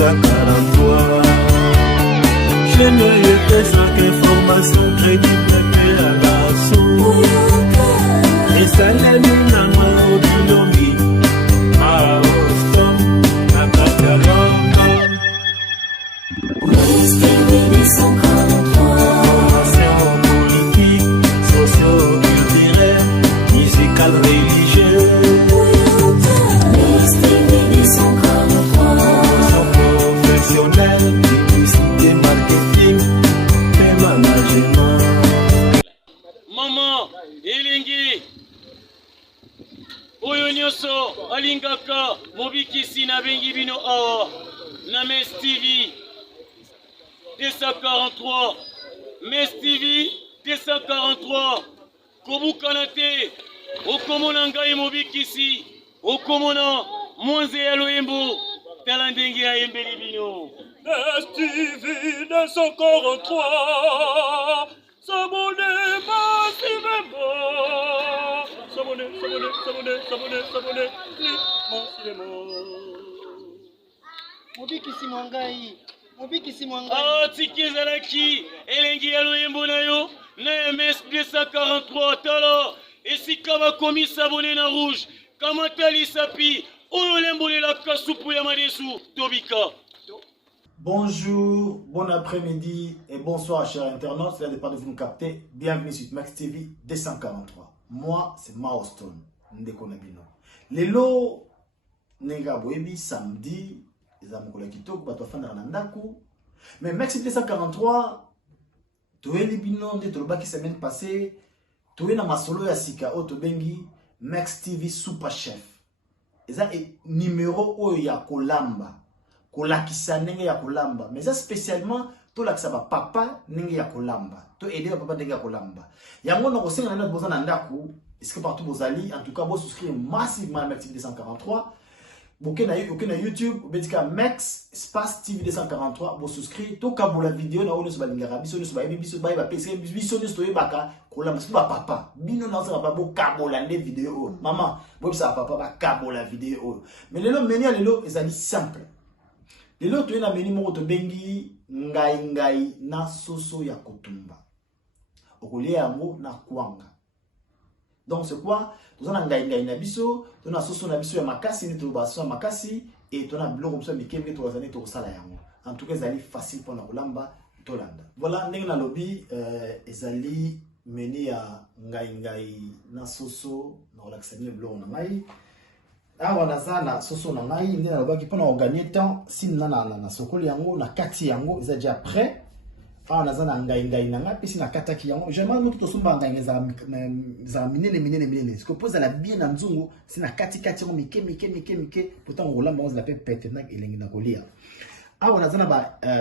243. Je n'ai que 5 informations crédibles et à garçon. Et ça l'est nous au bilomi. Maoston, la catalogue. Information politique, socio-culturelle, musicale, religieuse. Professionnelle, publicité, marketing et management. Maman, elengi oyo nyonso alingaka mobikisi na bengi bino awa na Mes TV 243 Mes TV 243 kobukana te okomona ngai mobikisi okomona mwanze ya loyembo tala ndenge ayembeli bino Mes TV 243 S'abonner massivement. S'abonner massivement. Mobikisi mwangai. Ah, tiki zalaki, elengi ya loyembo na yo, na MS 243 tala, esika bakomi s'abonner na rouge, kamatali sapi, oyo lembolela kasupu ya madesu, tobika. Bonjour, bon après-midi et bonsoir chers internautes, c'est là de vous nous capter. Bienvenue sur Max TV 243. Moi, c'est Maoston, Ndeko Nabino. Lelo, Nenga Boebi, samedi, les amours qui toquent, bateau fan d'Anandaku. Mais Max TV 243, tu es Libino, tu es le baki semaine passée, tu es dans ma solo ya Sika, Otobengi, Max TV Super Chef. Et ça est numéro Oya Kolamba. Kolakisa nenge ya kolamba mais ça spécialement to lakisa ba papa nenge ya kolamba to aider papa nenge ya kolamba yango na kosenga na boza na ndaku est-ce que partout bozali en tout cas vous souscrivez massivement à Max TV 243 boké na YouTube betika Max espace TV 243 vous souscrivez to kabola vidéo na ono so balingara biso no so ba biso ba pese biso no so yebaka kolamba so ba papa bino na so ba bo kabola nde vidéo maman bo sa papa ba kabola vidéo mais lelo menia lelo ezali simple. Lelo tu es na meni moko to bengi ngai na soso ya kotumba. Okolia yango na kwanga. Donc c'est quoi? Tu as ngai na biso, tu as soso na biso ya makasi ni to baso makasi et tu as bloko mso mikembe to bazani to sala yango. En tout cas, ezali facile pour na kolamba to landa. Voilà ndenge na lobby ezali meni ya ngai na soso na relaxer bloko na ngai. Awa nazana soso na ngai ndena lobaki pona organiser temps sin na sokoli yango na kati yango eza déjà prêt awa nazana ngai na nga pisi na kataki yango j'aimerais moto tosomba ngai za minene ce que pose la bien na nzungu si na kati yango mike pourtant rolamba on l'appelle pete na elengi na kolia awa nazana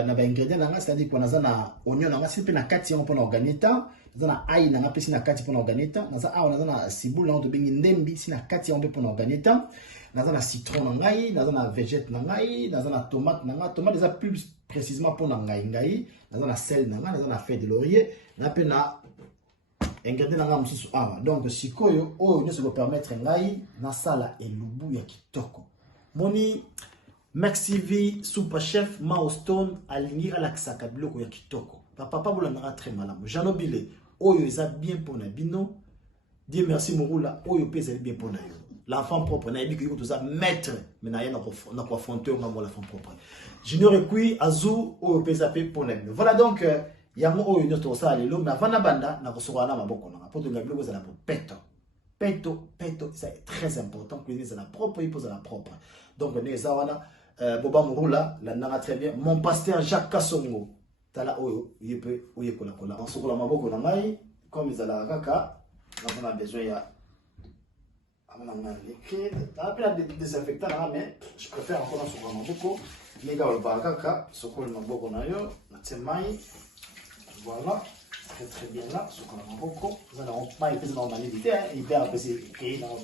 na ba ingrédients na nga c'est-à-dire qu'on nazana oignon na nga si pe na kati yango pona organiser temps nazana ai na nga pisi na kati pona organiser temps nazana awa nazana ciboule na to bengi ndembi si na kati yango pe pona organiser temps nazana citron na ngai nazana végète na ngai nazana tomate na ngai tomate eza plus précisément pour na ngai nazana sel na ngai nazana feuille de laurier na pe na ingrédients na ngai mususu awa donc sikoyo oyo nyonso ko permettre ngai na sala elubu ya kitoko moni Max TV Super Chef Maoston alingi alakisaka biloko ya kitoko papa bolanda très malamu janobile oyo eza bien pour na bino Dieu merci Morula oyo pesa bien pour na yo l'enfant propre na yebiki ko ça maître mais na yana ko affronter ngamo l'enfant propre junior ekui azu oyo pesa pe pour na bino voilà donc yango oyo nyoto ça lelo mais avant na banda na ko sokana maboko na poto ngabilo ko za la peto c'est très important que c'est la propre il pose la propre donc ne ça wana Boba Morula la nanga très bien mon pasteur Jacques Kasongo tala oyo yepe oye kola on sokola maboko na ngai comme ils ala kaka on a besoin ya amana liquide après la désinfectant mais je préfère encore sokola maboko les gars ba kaka sokola maboko na yo na tsemai voilà très bien là sokola maboko ça na pas été dans la limite hyper apprécié et dans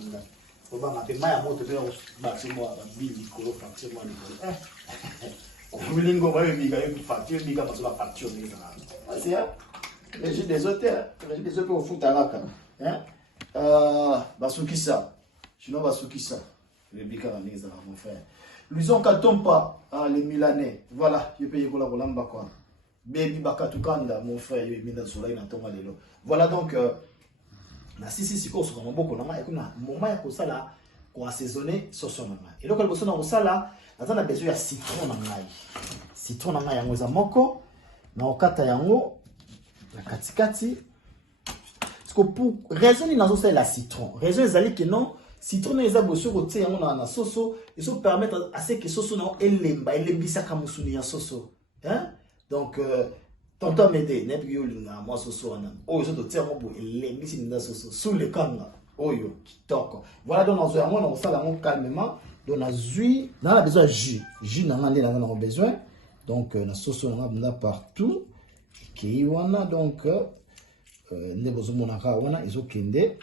on va m'appeler Maya Moto de bâtiment bili kolo facture moi le lingo va biga yo facture biga parce la facture ni ça c'est les des hôtels au foot araka hein basukisa sinon basukisa le biga ni ça mon frère Luison Katompa, les Milanais. Voilà, je paye pour la Rolamba quoi. Baby Bakatukanda, mon frère, il est mis dans le soleil, dans Thomas Lelo. Voilà donc, na sisi siko sur mon boko nanga, et comme na moment ya kosala, ko assaisonner sauce nanga. Et donc, le bosso na kosala, na besoin ya citron nanga. Citron nanga yango za moko, na okata yango, na katikati. Parce que pour raison ni nazo la citron. Raison ezali que non, citron eza bosso kote yango na soso, et ça permettre à ce que soso na elemba, elembisa kamusuni ya soso. Hein? Donc, tonton m'aider, n'est-ce pas moi soso na. Oh, je dois tirer mon bout, elembisi nda soso sous le kanga. Oh yo, kitoko. Voilà donc dans un moment on sala mon calmement, donc na zui, na besoin de jus. Jus na ngandi na besoin. Donc na soso na partout. Qui wana donc ne besoin na ka wana izo kende.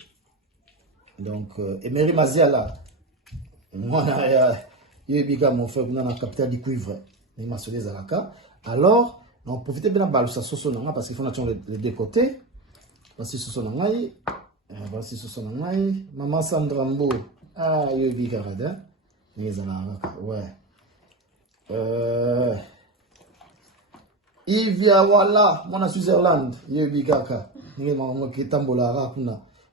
Donc Emery Maziala. Moi na ya yebika mon frère na capitaine du cuivre. Ni masolé zalaka. Alors, on profite bien de sa sauce parce qu'il faut naturellement les deux côtés. Voici sauce nangai. Voici sauce nangai. Maman Sandra Mbo. Ah, il y a Bigarada. Ouais. Ivia Wala. Mon Switzerland. Il y a Bigaka. Il y a maman qui est en bolara.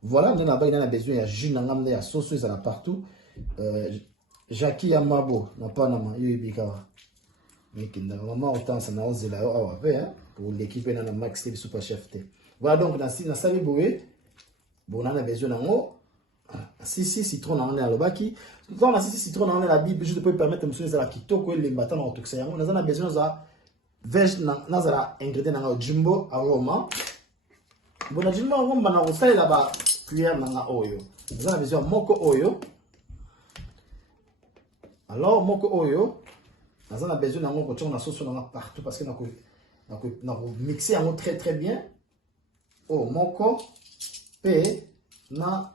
Voilà, nous avons besoin de jus nangamde ya sauce ça là partout. Jackie Yamabo. Na Panama. Il y a Bigara. Mais maman autant ça n'a osé là pour l'équipe na Max TV Super Chef. Voilà donc na sali boé bon on a besoin d'ango si citron na on est à l'obaki quand on si citron na on est la bible juste pour permettre monsieur za kitoko les mbata na otoxa yango on a besoin za veg na za ingrédient na jumbo aroma bon na jumbo aroma na osala la ba cuillère na oyo on a besoin moko oyo alors moko oyo on a besoin d'ango ko tchona sauce na partout parce que na ko mixer yango très très bien. Oh moko pe na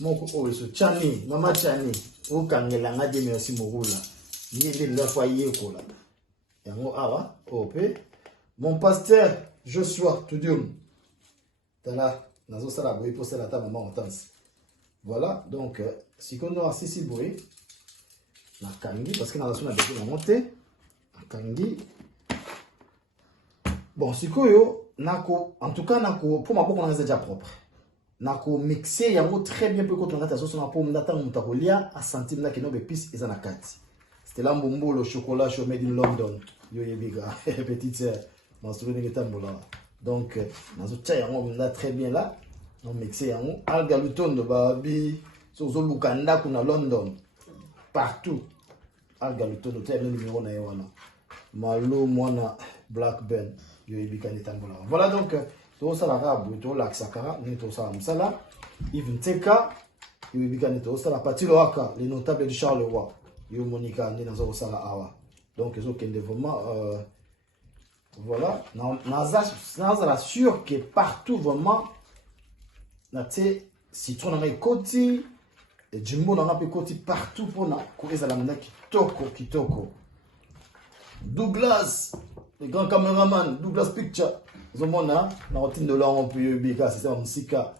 moko oh so chani mama chani o kangela ngade merci mogula ni de la foyer kola yango awa oh pe mon pasteur Joshua Tudium tala nazo sala boy pour la ta maman entance. Voilà donc si qu'on a sisi boy na kangi parce que na besoin de monter na kangi bon si koyo nako en tout cas nako pour ma boka on est déjà propre nako mixer yango très bien pour que on a sauce na pomme d'ata mutakolia à centime na kino épices et na kati c'était là mbombo le chocolat chaud made in London yo yebiga petite sœur masouline ngetambola donc nazo tia yango munda très bien là on mixer yango alga lutondo babi sozo lukanda kuna London partout alga lutondo tia le numéro na yona malo mwana black ben. Voilà donc tout ça la rabu tout la sakara ni tout ça msala even teka yubikani tout ça la patilo aka les notables de Charleroi yo Monica ni nazo sala awa donc ils ont qu'un vraiment voilà na sûr que partout vraiment na té citron na côté et jumbo na pe côté partout pour na ko ezala na kitoko Douglas le grand caméraman Douglas Picture zomona na routine de l'an peut bika c'est ça musika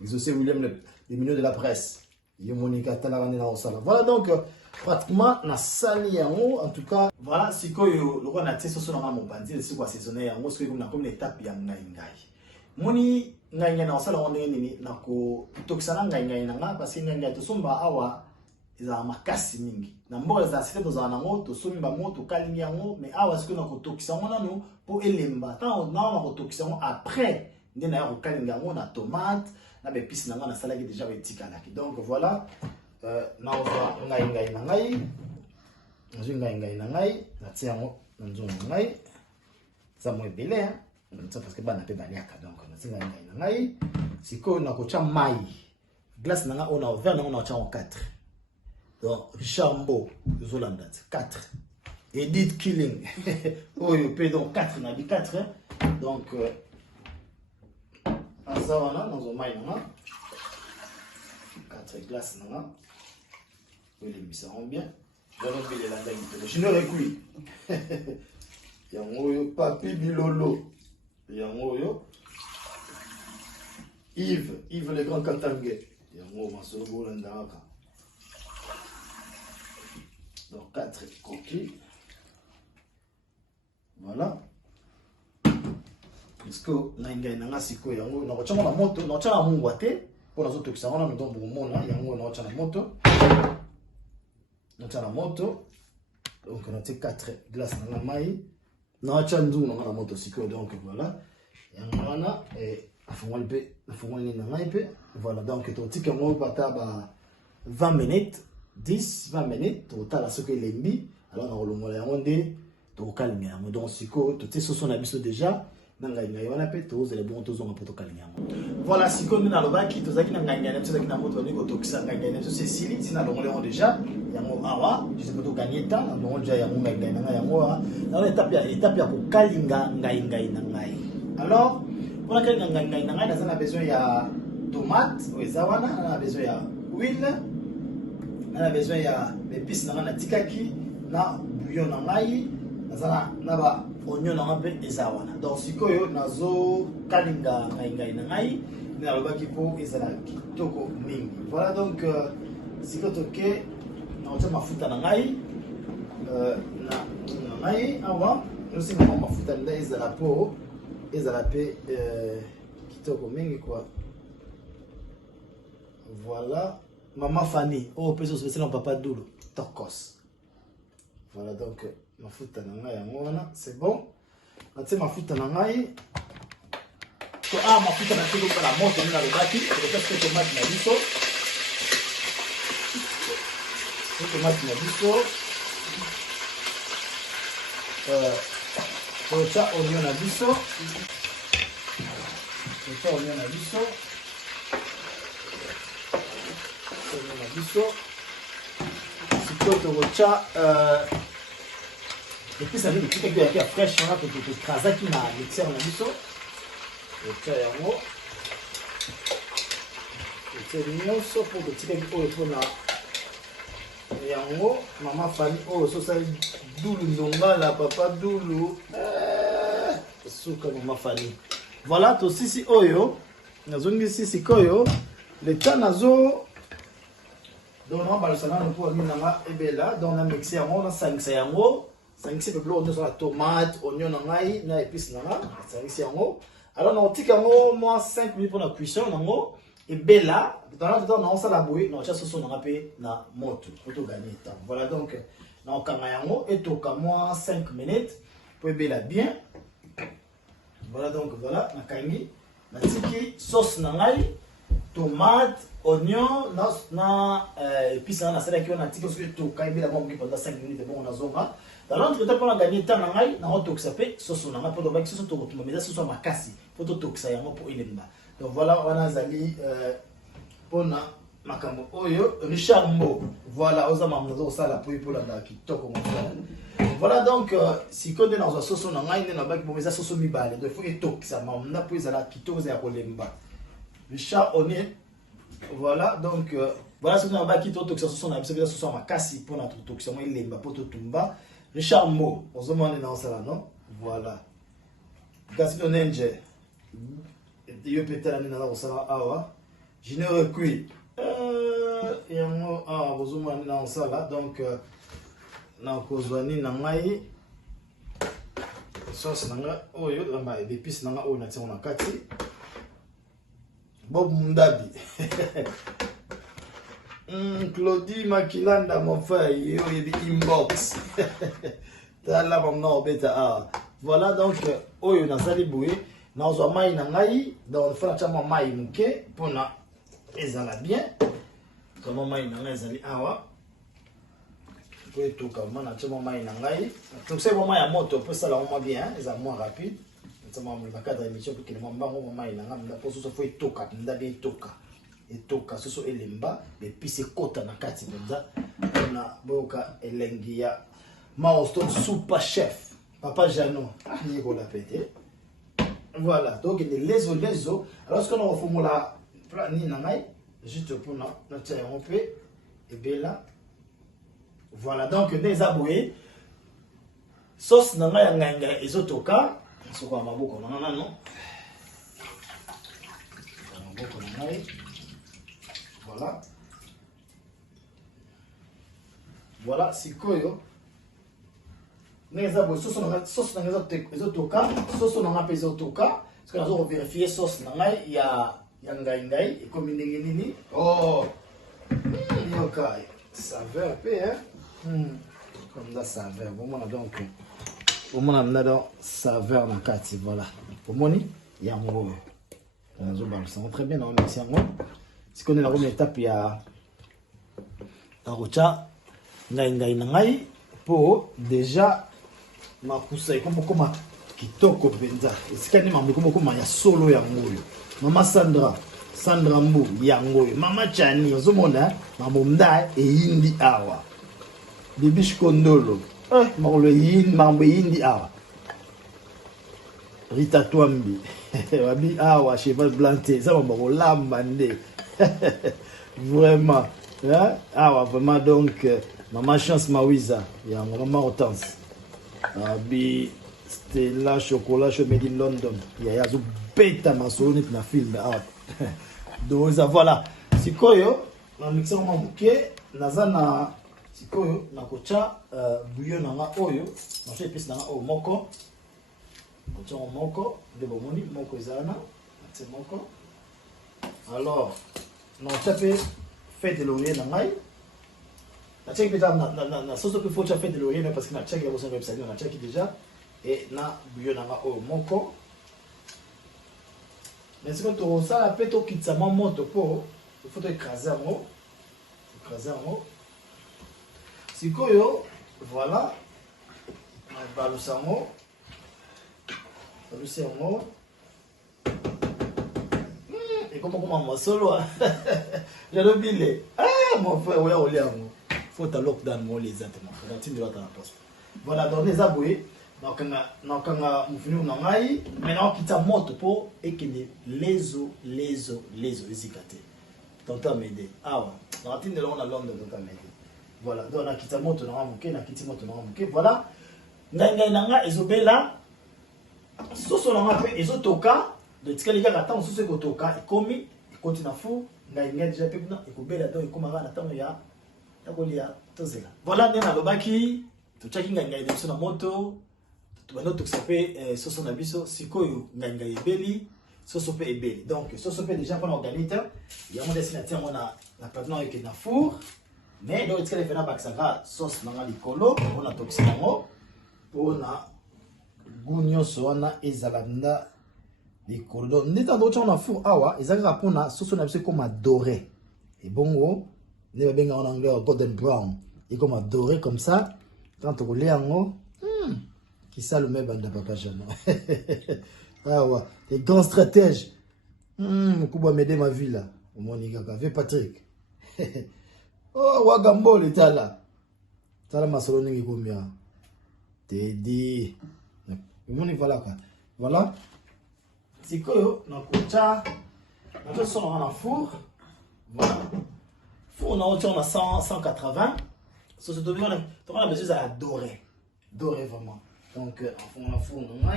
ils aussi William les milieux de la presse yo Monica talarane na osala voilà donc pratiquement na sali yango en tout cas voilà sikoyo le roi na tso so na mon bandi c'est quoi saisonnier yango ce que comme l'étape ya ngai moni ngai na osala on nini na ko tokisana ngai na nga parce que ngai to somba awa eza makasi mingi na mboka za site tozala nango tosomba mo tokalingi yango mais awa sikoyo na kotokisa yango nano po elemba tant na kotokisa yango après nde na ya kokalinga yango na tomate na bepice na nga na salaki déjà etikalaki donc voilà na ova ngai na ngai na ngai na tia yango na nzomo na ngai ça mo ebele hein ça parce que bana pe baliaka donc na tia ngai na ngai sikoyo na kocha mai glace na nga on a verre na on a cha en 4. Donc, Richard Mbo, Zolandat, 4. Edith Killing, oh, il peut donc 4, on a dit 4. Hein? Donc, en ça, on a dans un maï, 4 glaces, oui, les mis ça bien. Je vais oublier la taille de je ne récouille. Il y a un papi bilolo. Il y a un Yves le grand Katangé. Il y a un Masolo Bolandaka. Donc 4 coquilles. Voilà. Est-ce que nangai nanga siko yango na kochanga na moto na kochanga mungu ate pour nazo tokisa wana ndo mona yango na kochanga moto. Na kochanga moto. Donc on a 4 glaces na mai. Na kochanga ndu na moto siko donc voilà. Yango wana afungoli pe afungoli na ngai pe voilà donc to tika mo pata ba 20 minutes 10-20 minutes total à ce que lembi alors na kolongola yango nde to kalinga yango donc siko to te soso na biso déjà na ngai ngai wana pe to zele bon to zonga poto kalinga yango voilà siko na lobaki to zaki na ngai ngai to zaki na moto ni ko to kisa ngai ngai to Cécile sina longola yango déjà yango awa je sais pas to gagner temps na longo déjà yango ngai ngai na yango na étape ya ko kalinga ngai ngai na ngai alors pour la kalinga ngai ngai na ngai na besoin ya tomate oezawana na besoin ya huile. On a besoin de épices na tikaki na bouillon na ngai na ba oignon na pe ezawana donc sikoyo nazo kalinga ngai na ngai na lobaki po ezala kitoko mingi voilà donc siko toke na ota mafuta na ngai na ngai awa aussi na mafuta nda ezala pe kitoko mingi quoi voilà. Maman Fanny, oh, peut se faire papa Doulou, Tokos. Voilà donc ma foute en c'est bon. Maintenant ma foute en angai. Ah, ma foute en angai, la monte dans le bâti. Je vais faire tomate na biso. Tomate na biso. Pocha oignon na biso. Pocha oignon na biso. Sikoyo tocha epuis ça veut dire que il y a fraîche on a que tu trazaki na mixeur na biso tocha yango c'est nyonso pour que tu oyo pona yango maman Fanny oyo so ça Doulou ndonga la papa Doulou suka maman Fanny voilà to sisi oyo nazongi sisi koyo le temps nazo donc on va le salon pour minanga ebela donc on mixer yango na sangisa yango sangisa pe blo on a tomate oignon ngai na épices nanga sangisa yango alors on tika yango moins 5 minutes pour la cuisson nango ebela dans le temps on sala boye na cha soso nanga pe na moto pour to gagner temps voilà donc na okanga yango et toka moins 5 minutes pour ebela bien voilà donc voilà na kangi na tiki sauce nangai tomate, oignon, épices na sala qui on a tika sur tout quand il a bon pendant 5 minutes bon on a zonga dans l'autre temps on a gagné temps ngai na auto xapé sauce na pour donc sauce to to mais ça soit makasi pour to toxa yango pour ilemba donc voilà on a zali pona makambo oyo Richard Mbo voilà oza mamozo sala pour la kitoko voilà donc si connait dans sauce na ngai na baki bon mais ça sauce mibale donc il faut que toxa mamna pour za la kitoko za kolemba Richard Oné, voilà donc voilà ce que nous avons qui tout toxation son absence de ce ma casse pour notre toxation il lemba pour tout tumba Richard Mo on se demande dans ça là non voilà Gaston Nenge Dieu peut-être aller dans ça awa je ne recueille et on ah vous demandez dans ça là donc na kozwani na ngai sauce nanga oyo lamba épices nanga oyo na tia na kati Bob Mundabi. Claudie Makilanda, mon frère, il y a des inbox. Là, maintenant, voilà donc, oyo na sali boué, na ozo mai na ngai, dans le fond, chama mai muke, pona ezala bien. Comment mai na ngai zali awa. Pour tout comme na chama mai na ngai. Donc c'est vraiment ya moto, pour ça là on bien, ezala moins rapide. Le cadre d'émission pour que les mamans ont maman et l'angam la pose faut toka ndabe toka et toka ce sont elemba et puis c'est kota na kati benza on a boka elengia Maoston super chef papa Jano ni ko la pété voilà donc les leso alors ce qu'on a formula ni na ngai juste pour na tia on peut et bella voilà donc des aboués sauce na ngai nganga ezotoka c'est quoi maboko non maboko voilà Voilà, sikoyo. Neza bo sauce na neza ezotoka, sauce na ngape ezotoka. Parce que nazo vérifier sauce na ngai ya ngai ekomi ndenge nini. Oh. Yoka, saveur pe hein. Comme ça saveur. Bon donc. Bon on a donc saveur na kati voilà. Pour moni ya ngo. Nazo ba ça très bien, on merci ngo. Si connaît la première étape ya arocha ngai na ngai po déjà makusa ikoma kitoko penza esikani mambo koma ya solo ya ngoyo mama Sandra Mbu ya ngoyo mama Chani ozomona mambo mda eyindi awa bibish kondolo makolo yindi mambo eyindi awa Rita Twambi wabi awa cheval planté ça mambo kolamba nde vraiment awa vraiment donc Maman Chance Mawiza, il y a Maman Hortense. Abi Stella Chocolat Show Made in London. Il y a zo beta masoni na film. Donc voilà. Sikoyo na mixer ma muke nazana sikoyo na kocha bouillon na oyo. Na fait piste na o moko. Kocha moko de bomoni moko ezana. C'est moko. Alors, na chape fait de laurier na ngai. Na check déjà na sauce que faut faire de laurier parce que na check ya sur website na check déjà et na bouillon na o moko. Mais c'est quand on ça peut to kitsa moto po il faut écraser en haut. Écraser en haut. Sikoyo voilà. Na balusango. Balusango. Et comment solo j'ai le ah mon frère ouais on l'a faut ta lockdown moi les exactement continue là ta poste voilà donc les aboués donc na mufini na ngai maintenant kita moto po et que lezo ezikate tonta m'aider ah ouais na tinde là on a Londres tonta m'aider voilà donc na kita moto na muke na kiti moto na muke voilà ngai nanga ezobela soso na ngape ezotoka de tikali kaka tant soso ekotoka ekomi continue fou ngai déjà pe kuna ekobela donc ekoma na tant ya takolia tozela voilà nena lobaki tochaki ngai de na moto tubano toxape soso na biso sikoyo ngai ebeli soso pe ebeli donc soso pe déjà pour organiser il y a mon destinataire mona na maintenant avec na four mais donc tikali fena baksaga sauce na likolo on a toxinamo pona gunyo soana ezalanda likolo donc ndeta ndo na four awa ezalaka pona soso na biso comme doré et bongo ne benga en anglais golden brown et comme doré comme ça tant que les ango qui ça le même banda papa Jean ah ouais les grands stratèges kuba m'aider ma vie là au moniga avec Patrick oh wagambo le tala masolo ningi combien te dit moni voilà quoi voilà c'est que na kocha on se dans le four voilà four na hauteur 180 ça se devient on a besoin à dorer vraiment donc on a four on a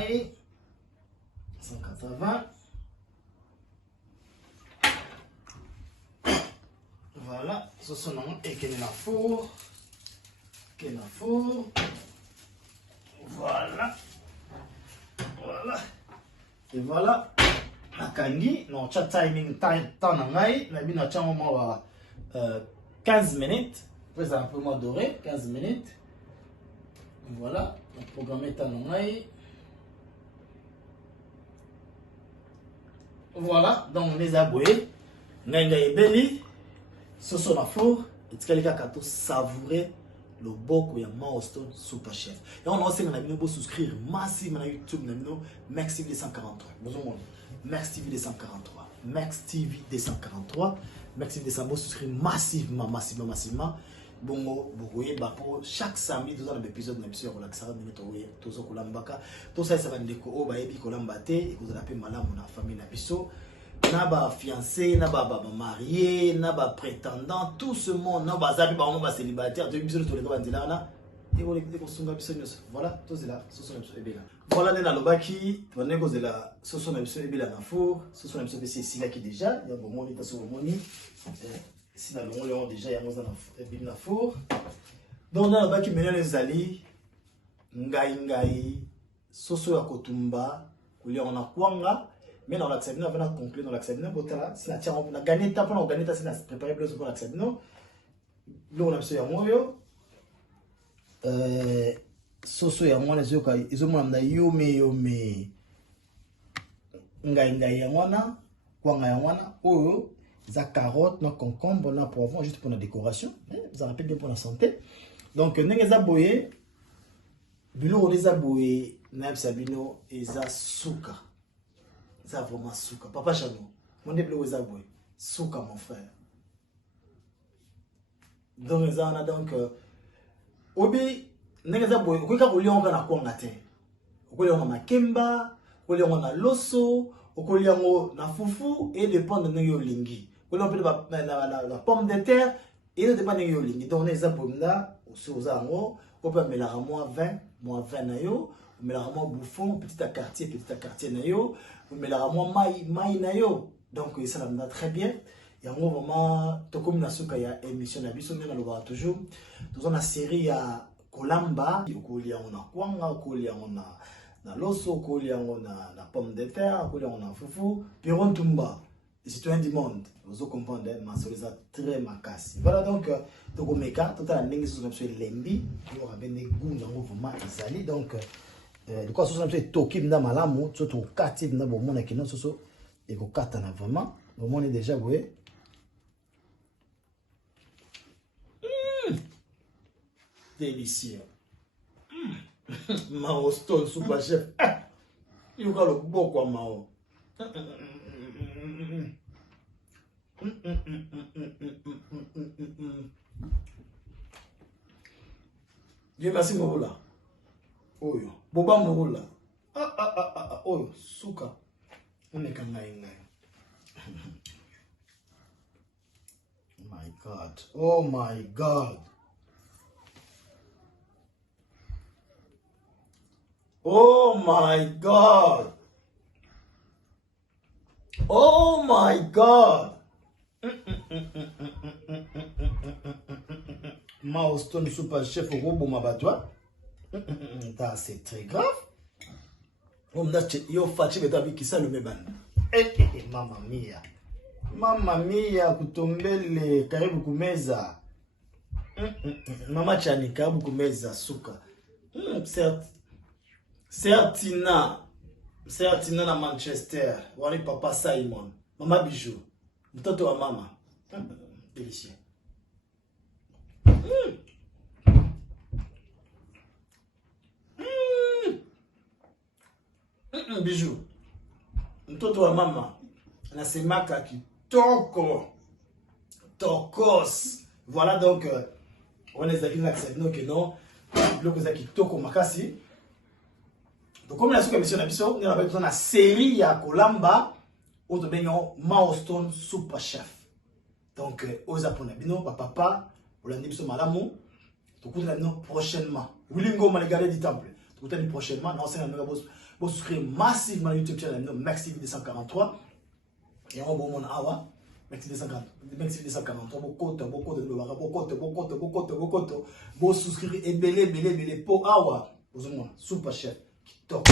180 voilà ça c'est et qu'il est la four voilà et voilà nakangi non chat timing temps na ngai na bina cha moment 15 minutes après un peu moins doré 15 minutes voilà on programme temps na ngai voilà donc les aboués ngai ebeli soso na four et tikalika kato savourer le boko ya Milestone Super Chef. Et on a aussi souscrire massivement à YouTube Max TV 243. Bonjour Max TV 243. Max TV 243. Max TV 243 souscrire massivement. Bon, pour chaque samedi, nous avons un épisode d'émission relaxante de mettre tous les kolambaka. Tout ça, ça va nous déco. Bah, et puis kolambate et vous allez malam na famille na biso. Naba fiancé, naba marié, naba prétendant, tout ce monde, naba zabi, naba célibataire, de bisous tous les gars là. Et voilà, voilà, tout c'est là, ce sont les bébés là. Voilà, les nalobaki, on est cause de la, ce sont les bébés là dans four, ce sont les bébés c'est là qui déjà, il y a bon moni, parce que moni, si dans le monde déjà il y a dans four. Donc dans le bas qui mène les ali ngai soso ya kotumba kulia on a kwanga mais dans l'accès on va conclure dans l'accès on botala si la tient on a gagné temps pour gagner temps c'est préparer plus pour l'accès non on a monsieur moyo soso ya mwana zoka izomo na yome ngai ya mwana kwanga ya mwana oyo za carotte na concombre na poivron juste pour la décoration ça rappelle bien pour la santé donc ndenge za boye biloko les aboye na sabino eza suka ça vraiment suka papa chano mon déblo les aboye suka mon frère donc ça on a donc obi ndenge za boye ko ka kolionga na kwanga te kolionga makemba kolionga na loso kolionga na fufu et dépend de ndenge olingi kolionga pe la pomme de terre et dépend de ndenge olingi donc les abomna sur zango on peut mettre à moins 20 na yo, on met à moins bouffon, petit à quartier na yo, on met à moins maï na yo. Donc ça me va très bien. Et en gros vraiment, tout comme na suka ya émission na biso na loba toujours. Dans la série à Kolamba, okoli on a kwanga, okoli on a na loso, okoli on a la pomme de terre, okoli on a fufu, piron tumba. Les citoyens du monde, vous comprenez, ma solisa très macasse. Voilà donc, tout meka, tout à l'année, c'est comme lembi, il y aura bien des goûts dans le mouvement isali. Donc, le quoi, c'est comme tokim dans malamu, surtout katif dans le monde qui non, c'est et qu'on katana vraiment. Le monde est déjà voué. Délicieux. Mao Stone, super chef. Il y a le beau quoi, Mao. Dieu merci Moula. Oyo. Boba Moula. Oyo. Suka. On est comme my God. Oh my God. Oh my God. Oh my God. Maoston super chef au robot mabatwa. C'est très grave. On a yo fachi beta bi kisa le meban. Mama mia. Mama mia kutombele karibu kumeza. Mama chani karibu kumeza suka. Certina na Manchester. Wani papa Simon. Mama Bijou. Mtoto wa mama. Délicieux. Bijou. Mtoto wa mama. Anasemaka kitoko. Tokos. Voilà donc on est allé accepter que non. Le que ça kitoko makasi. Donc comme la souka mission nabiso, on a besoin de série ya Kolamba au de benyo Maoston super chef. Donc aux japonais bino papa pour la biso malamu. Donc on a prochainement. Wilingo malgré du temple. Donc on prochainement non c'est un vous souscrivez massivement à YouTube channel Maxi 243 et on bon mon awa Maxi 243 beaucoup vous souscrivez et belé pour awa vous super chef qui top